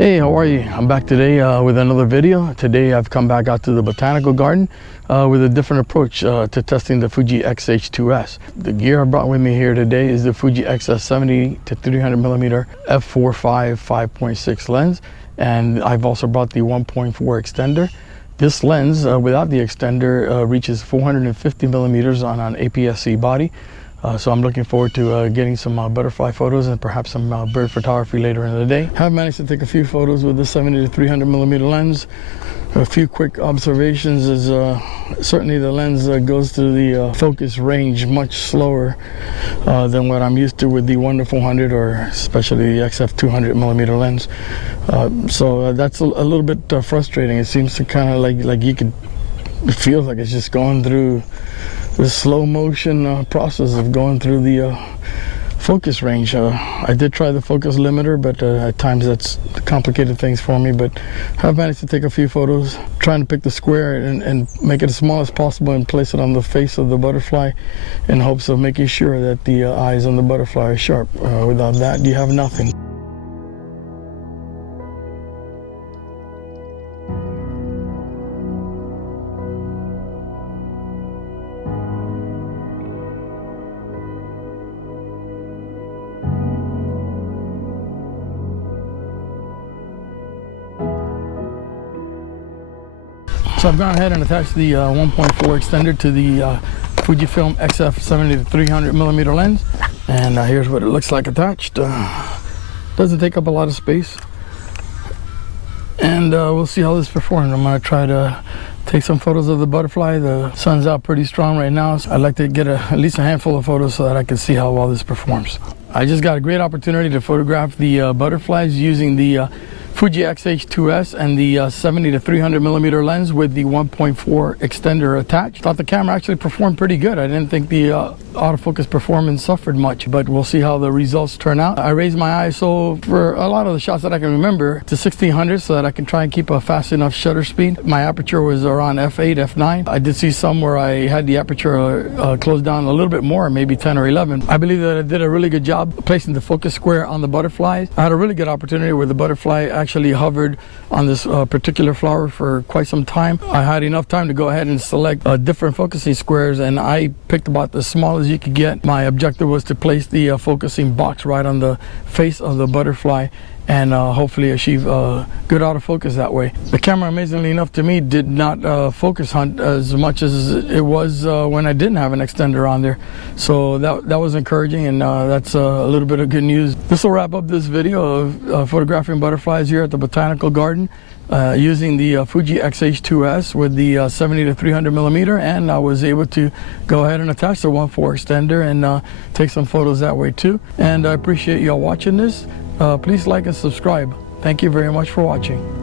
Hey, how are you? I'm back today with another video. Today I've come back out to the botanical garden with a different approach to testing the Fuji XH2s. The gear I brought with me here today is the Fuji XF 70-300mm f4.5 5.6 lens, and I've also brought the 1.4 extender. This lens without the extender reaches 450 millimeters on an APS-C body. So I'm looking forward to getting some butterfly photos and perhaps some bird photography later in the day. I've managed to take a few photos with the 70-300mm lens. A few quick observations is certainly the lens goes through the focus range much slower than what I'm used to with the 1-400 or especially the XF 200mm lens. So that's a little bit frustrating. It seems to kind of like you could, it feels like it's just going through the slow motion process of going through the focus range. I did try the focus limiter, but at times that's complicated things for me. But I've managed to take a few photos, trying to pick the square and make it as small as possible and place it on the face of the butterfly in hopes of making sure that the eyes on the butterfly are sharp. Without that, you have nothing. So I've gone ahead and attached the 1.4 extender to the Fujifilm XF 70-300mm lens, and here's what it looks like attached. Doesn't take up a lot of space, and we'll see how this performs. I'm going to try to take some photos of the butterfly. The sun's out pretty strong right now, so I'd like to get at least a handful of photos so that I can see how well this performs. I just got a great opportunity to photograph the butterflies using the Fuji XH2s and the 70-300mm lens with the 1.4 extender attached. Thought the camera actually performed pretty good. I didn't think the autofocus performance suffered much, but we'll see how the results turn out. I raised my ISO for a lot of the shots that I can remember to 1600 so that I can try and keep a fast enough shutter speed. My aperture was around f8, f9. I did see some where I had the aperture closed down a little bit more, maybe 10 or 11. I believe that I did a really good job placing the focus square on the butterflies. I had a really good opportunity where the butterfly actually hovered on this particular flower for quite some time. I had enough time to go ahead and select different focusing squares, and I picked about the smallest you could get. My objective was to place the focusing box right on the face of the butterfly and hopefully achieve good autofocus that way. The camera, amazingly enough to me, did not focus hunt as much as it was when I didn't have an extender on there. So that was encouraging, and that's a little bit of good news. This will wrap up this video of photographing butterflies here at the Botanical Garden using the Fuji XH2s with the 70-300mm, and I was able to go ahead and attach the 1.4 extender and take some photos that way too. And I appreciate y'all watching this. Please like and subscribe. Thank you very much for watching.